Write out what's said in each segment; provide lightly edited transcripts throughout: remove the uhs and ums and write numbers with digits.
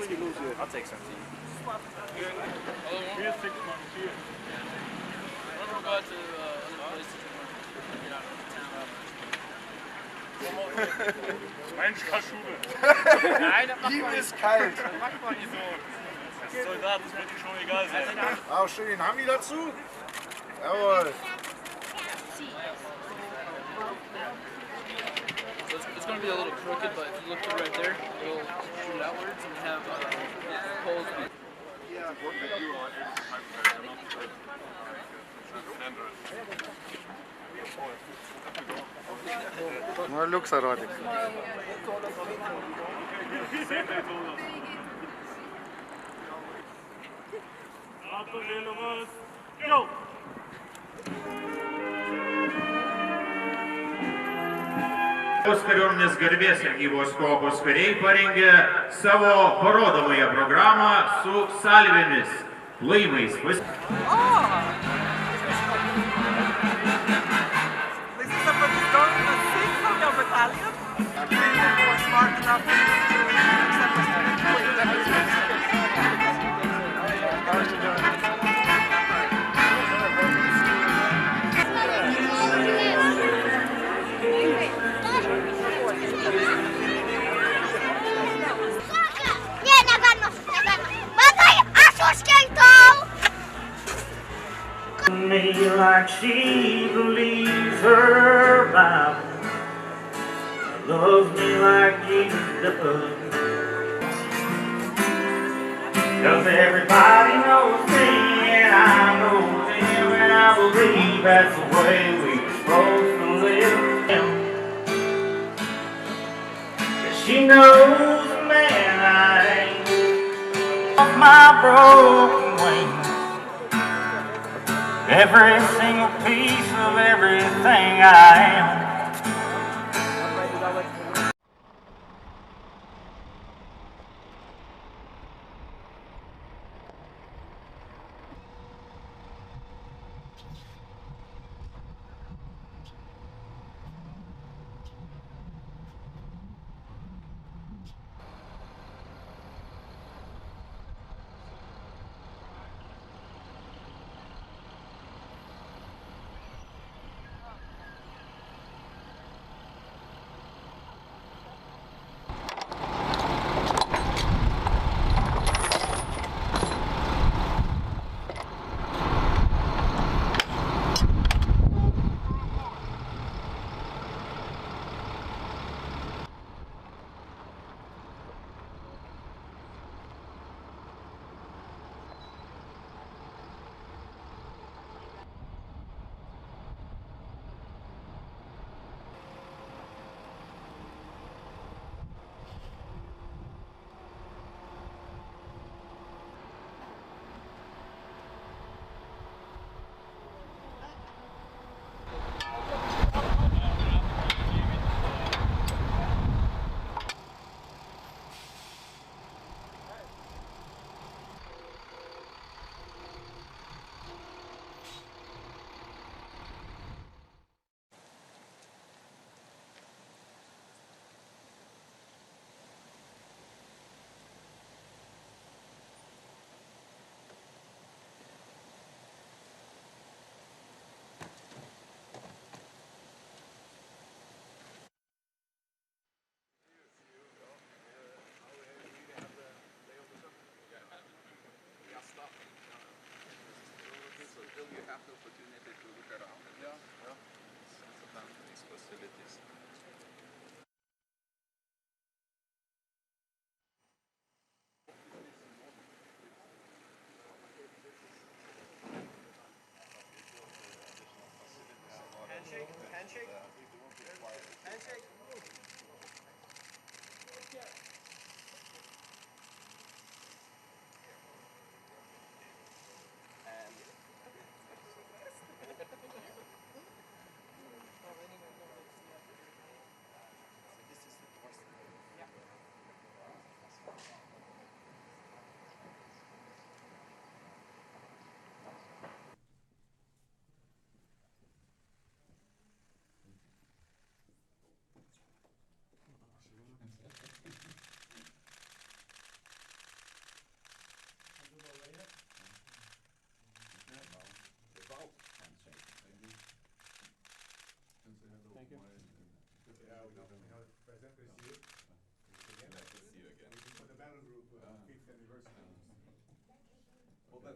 I'll take some tea. Here's 6 months here. We'll go out to other places and get out of town. Mensch, Kaschube. Nein, das macht Ihm man ist kalt. Das macht man nicht so. Soldat, das wird dir schon egal sein. Auch schön den Hammi dazu. Jawohl. So it's going to be a little crooked, but if you look to right there, it'll shoot outwards and have poles. No, luxarotик. Go! Kariuomenės garbės sargybos kuopos kariai parengė savo parodomąją programą su salvėmis, plojimais. This is somebody going to sing from your battalion? They were smart enough to accept us to me like she believes her Bible, loves me like Jesus does. 'Cause everybody knows me and I know them, and I believe that's the way we're supposed to live. 'Cause she knows the man I am, of my broken wings. Every single piece of everything I am.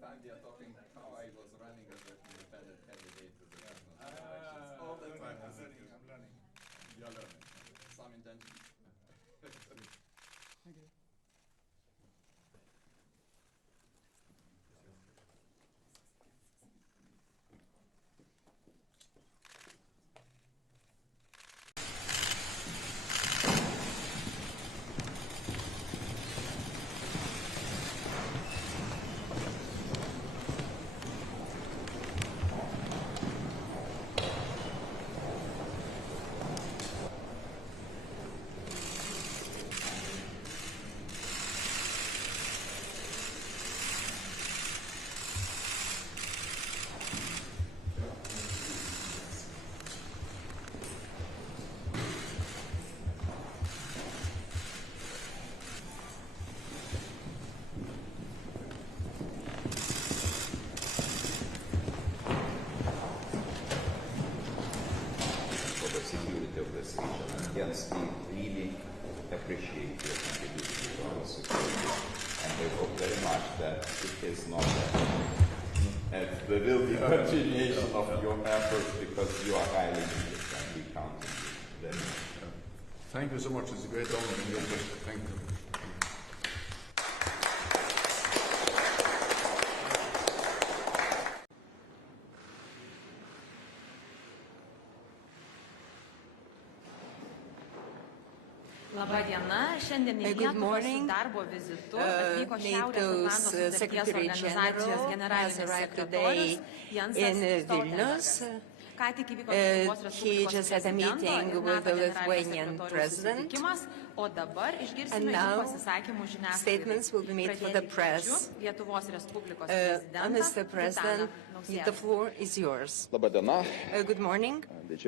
time they are talking how I was running as an independent candidate to the national elections. All the time I'm learning. You are learning. Some intention. Yes, we really appreciate your contribution to our security, and we hope very much that it is not and there will be continuation of your efforts because you are highly needed and we count on you very much. Thank you so much. It's a great honor and your pleasure. Thank you. Good morning. NATO's Secretary General has arrived today in Vilnius. He just had a meeting with the Lithuanian President, and now statements will be made for the press. Mr. President, the floor is yours. Good morning. Dear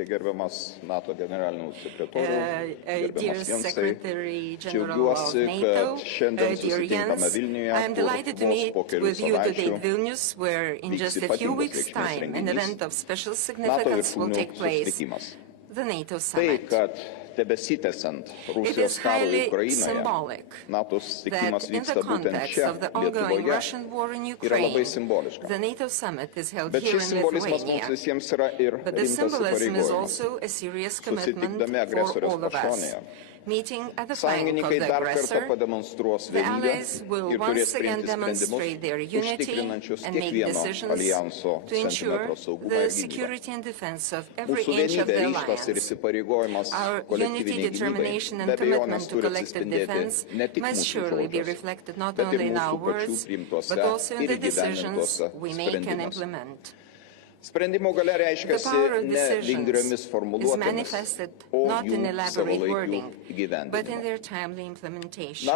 Secretary General of NATO, dear Jens, I am delighted to meet with you today in Vilnius, where in just a few weeks' time an event of special significance will take place, the NATO summit. It is highly symbolic that in the context of the ongoing Russian war in Ukraine, the NATO summit is held here in Lithuania. But the symbolism is also a serious commitment for all of us. Meeting at the flank of the aggressor, the Allies will once again demonstrate their unity and make decisions to ensure the security and defense of every inch of the alliance. Our unity, determination and commitment to collective defense must surely be reflected not only in our words, but also in the decisions we make and implement. The power of decisions is manifested not in elaborate wording, but in their timely implementation.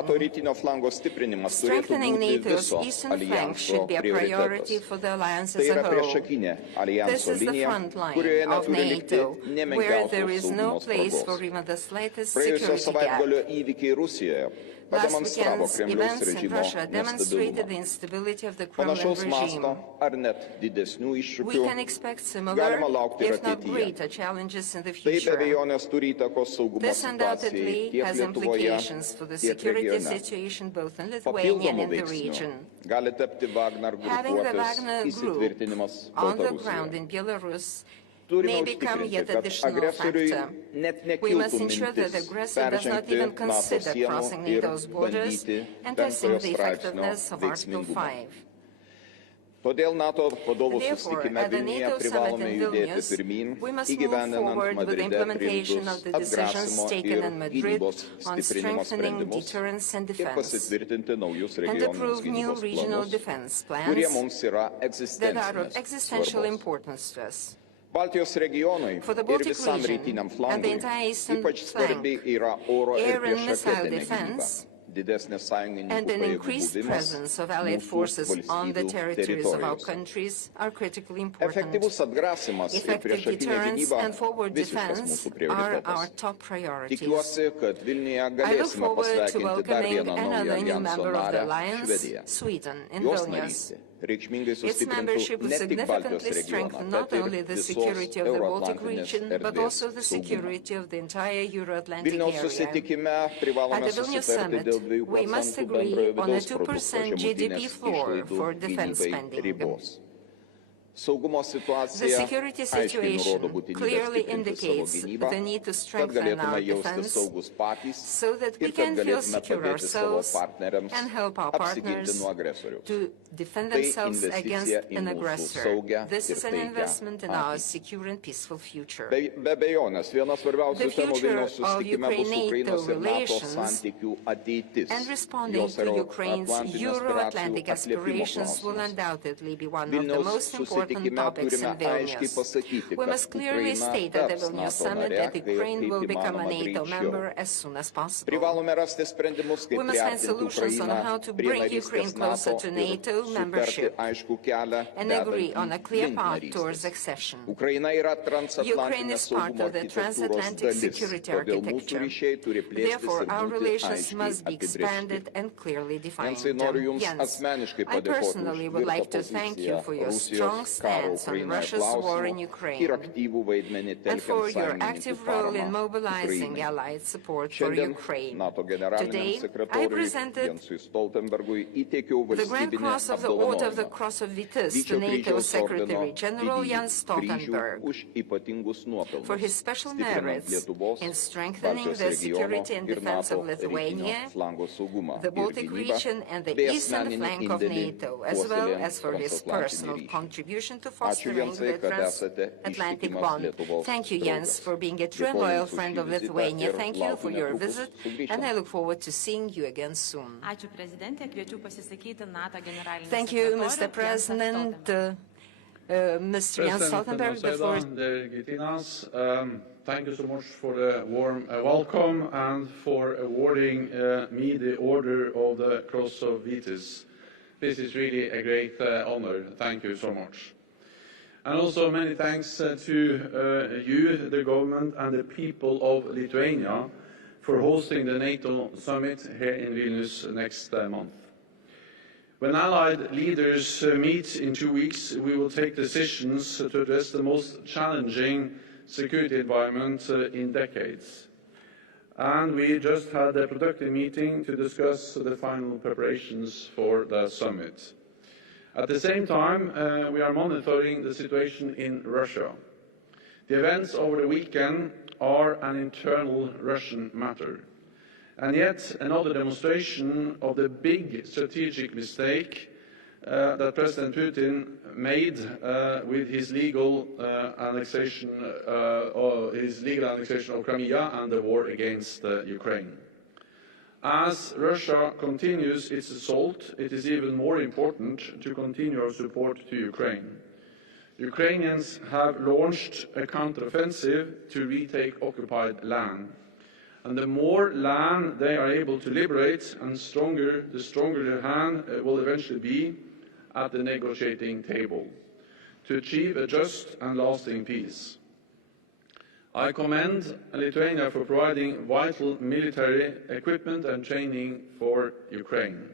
Strengthening NATO's eastern flank should be a priority for the alliance as a whole. This is the front line of NATO, where there is no place for even the slightest security gap. Last weekend's events in Russia demonstrated the instability of the Kremlin regime. We can expect similar, if not greater, challenges in the future. This undoubtedly has implications for the security situation both in Lithuania and in the region. Having the Wagner group on the ground in Belarus may become yet additional factor. We must ensure that the aggressor does not even consider crossing NATO's borders and testing the effectiveness of Article 5. Therefore, at the NATO summit in Vilnius, we must move forward with the implementation of the decisions taken in Madrid on strengthening deterrence and defense, and approve new regional defense plans that are of existential importance to us. For the Baltic region and the entire eastern flank, air and missile defense and an increased presence of allied forces on the territories of our countries are critically important. Effective deterrence and forward defense are our top priorities. I look forward to welcoming another new member of the alliance, Sweden, in Vilnius. Its membership would significantly strengthen not only the security of the Baltic region, but also the security of the entire Euro-Atlantic area. At the Vilnius summit, we must agree on a 2% GDP floor for defense spending. The security situation clearly indicates the need to strengthen our defense so that we can feel secure ourselves and help our partners to defend themselves against an aggressor. This is an investment in our secure and peaceful future. The future of Ukraine-NATO relations and responding to Ukraine's Euro-Atlantic aspirations will undoubtedly be one of the most important topics in Vilnius. We must clearly state at the Vilnius summit that Ukraine will become a NATO member as soon as possible. We must find solutions on how to bring Ukraine closer to NATO membership and agree on a clear path towards accession. Ukraine is part of the transatlantic security architecture. Therefore, our relations must be expanded and clearly defined. Jens, I personally would like to thank you for your strong stance on Russia's war in Ukraine and for your active role in mobilizing Allied support for Ukraine. Today, I presented the Grand Cross of the Order of the Cross of Vilnius to NATO Secretary General Stoltenberg for his special merits in strengthening the security and defense of Lithuania, the Baltic region, and the eastern flank of NATO, as well as for his personal contribution to fostering the transatlantic bond. Thank you, Jens, for being a true and loyal friend of Lithuania. Thank you for your visit, and I look forward to seeing you again soon. Thank you, Mr. President. Mr. Jens Stoltenberg, the floor. Gitanas, thank you so much for the warm welcome and for awarding me the Order of the Cross of Vilnius. This is really a great honor. Thank you so much. And also many thanks to you, the government, and the people of Lithuania for hosting the NATO summit here in Vilnius next month. When Allied leaders meet in 2 weeks, we will take decisions to address the most challenging security environment in decades. And we just had a productive meeting to discuss the final preparations for the summit. At the same time, we are monitoring the situation in Russia. The events over the weekend are an internal Russian matter. And yet another demonstration of the big strategic mistake that President Putin made with his legal annexation of Crimea and the war against Ukraine. As Russia continues its assault, it is even more important to continue our support to Ukraine. Ukrainians have launched a counteroffensive to retake occupied land. And the more land they are able to liberate, and the stronger their hand will eventually be at the negotiating table to achieve a just and lasting peace. I commend Lithuania for providing vital military equipment and training for Ukraine.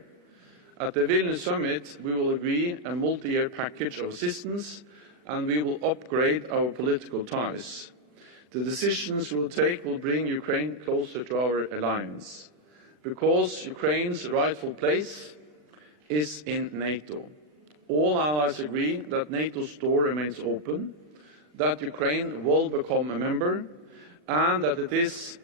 At the Vilnius summit, we will agree a multi-year package of assistance, and we will upgrade our political ties. The decisions we will take will bring Ukraine closer to our alliance, because Ukraine's rightful place is in NATO. All allies agree that NATO's door remains open, that Ukraine will become a member, and that it is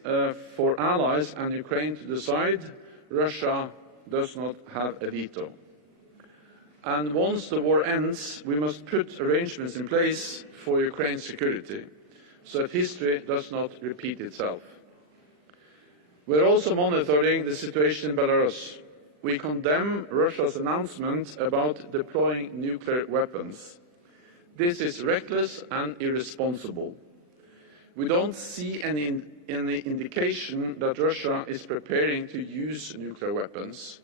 for allies and Ukraine to decide. Russia does not have a veto. And once the war ends, we must put arrangements in place for Ukraine's security, so that history does not repeat itself. We are also monitoring the situation in Belarus. We condemn Russia's announcement about deploying nuclear weapons. This is reckless and irresponsible. We don't see any indication that Russia is preparing to use nuclear weapons,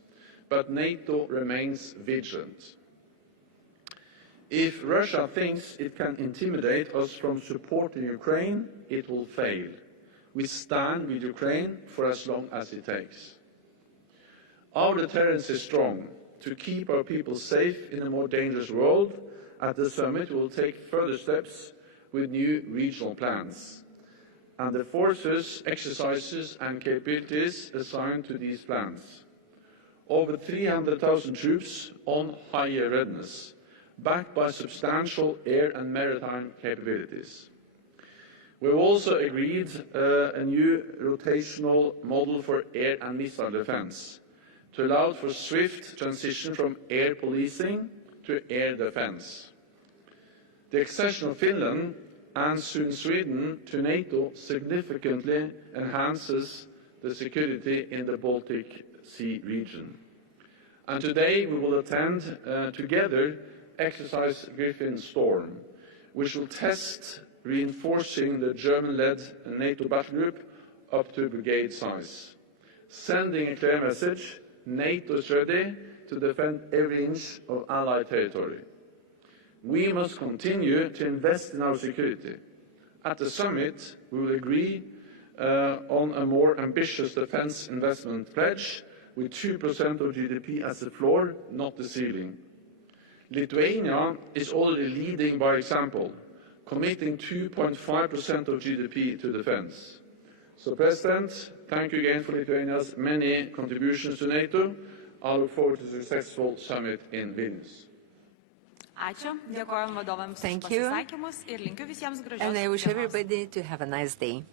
but NATO remains vigilant. If Russia thinks it can intimidate us from supporting Ukraine, it will fail. We stand with Ukraine for as long as it takes. Our deterrence is strong. to keep our people safe in a more dangerous world, at the summit we will take further steps with new regional plans and the forces, exercises and capabilities assigned to these plans. Over 300,000 troops on higher readiness, backed by substantial air and maritime capabilities. We have also agreed a new rotational model for air and missile defense to allow for swift transition from air policing to air defense. The accession of Finland and soon Sweden to NATO significantly enhances the security in the Baltic Sea region. And today we will attend together exercise Griffin Storm, which will test reinforcing the German-led NATO battle group up to brigade size, sending a clear message: NATO is ready to defend every inch of Allied territory. We must continue to invest in our security. At the summit, we will agree on a more ambitious defense investment pledge with 2% of GDP as the floor, not the ceiling. Lithuania is already leading by example, committing 2.5% of GDP to defense. So, President, thank you again for Lithuania's many contributions to NATO. I look forward to a successful summit in Vilnius. Thank you, and I wish everybody to have a nice day.